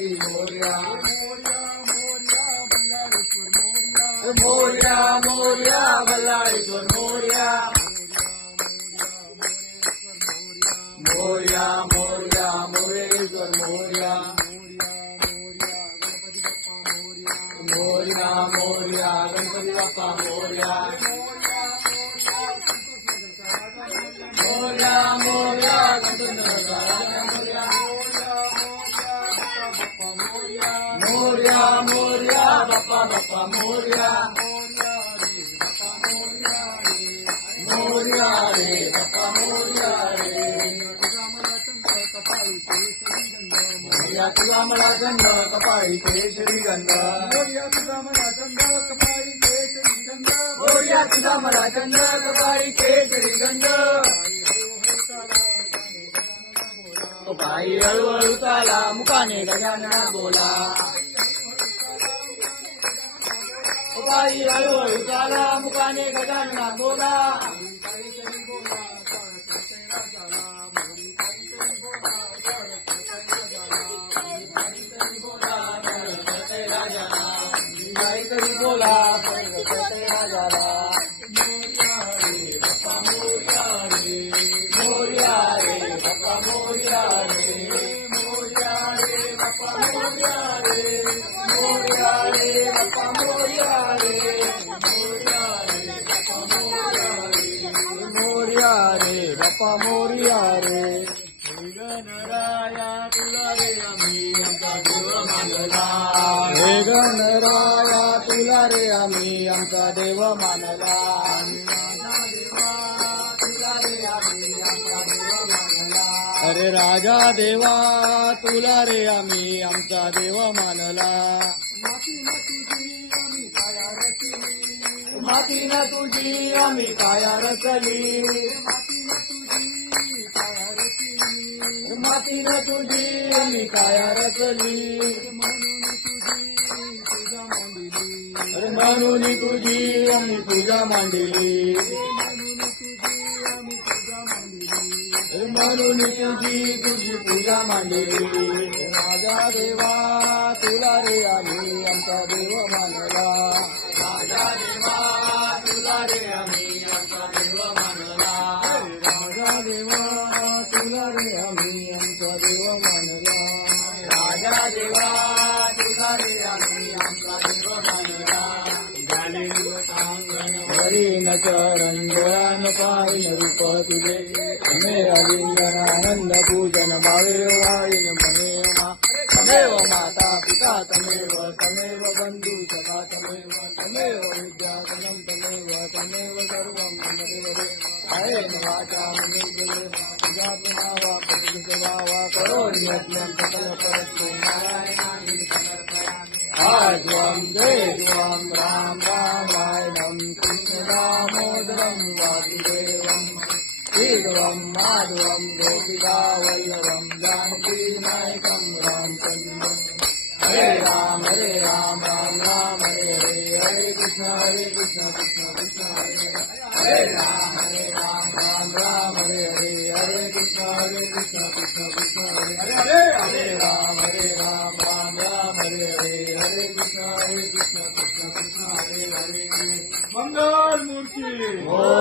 गणपती मोरया मोरया मोरया बल्लाळेश्वर मोरया मोरया मोरया मोरेश्वर मोरया मोरया मोरया गणपती बाप्पा मोरया मोरया मोरया मोरया मोरया बाप्पा बाप्पा मोरया मोरया रे बाप्पा मोरया रे मोरया तुझा मला चंद कपाळी केशरी गंध मोरया तुझा मला चंद कपाळी केशरी गंध मोरया तुझा मला चंद कपाळी केशरी गंध बाई हळूहळू चाला मुखाने गजानना बोला बाई हळूहळू चाला मुखाने गजानना बोला काहीतरी बोला राजाला मोरया रे बाप्पा मोरया रे मोरया रे बाप्पा मोरया रे मोरया रे बाप्पा मोरया रे मोरया रे बाप्पा मोरया रे गणराया तुला रे आम्ही आमचा देव मानला हे गणराया तुला रे आम्ही आमचा देव मानला अरे राजा देवा तुला रे आम्ही आमचा देव मानला मातीनं तुझी आम्ही काया रचली मातीनं तुझी आम्ही काया रचली अरे म्हणून तुझी आम्ही पूजा मांडली म्हणून तुझी पूजा मांडली राजा देवा तुला रे आम्ही आमचा देव मानला राजा देवा तुला रे आम्ही आमचा देव मानला राजा देवा तुला रे आम्ही आमचा देव मानला राजा देवा तुला रे आम्ही आमचा देव मानला हरीन चरण डोळ्यान पाहिन रूप तुझे मेरा लिंगनानंद पूजन भावे वाईन ममेव तमेव माता पिता तमेव तमेव बंधू सखा तमेव तमेव विद्यागणं तमेव तमेव सर्वं तमेव कायेन वाचा मनेज्ञात्मना वा प्रतिष्ठा वा करोमि यज्ञं सकलपरस्मै नारायणाय समर्पयामि आज्वं देवं राम रामायणं कृष्ण दामोदरं वासुदेवं श्रीधरं माधवं गोपिका वल्लभं जानकीनायकं रामचन्द्रं हरे राम राम राम हरे हरे हरे कृष्ण कृष्ण कृष्ण हरे हरे राम राम राम हरे हरे हरे कृष्ण कृष्ण कृष्ण हरे हरे हरे राम राम राम हरे हरे हरे कृष्ण कृष्ण कृष्ण हरे हरे मंगल मूर्ति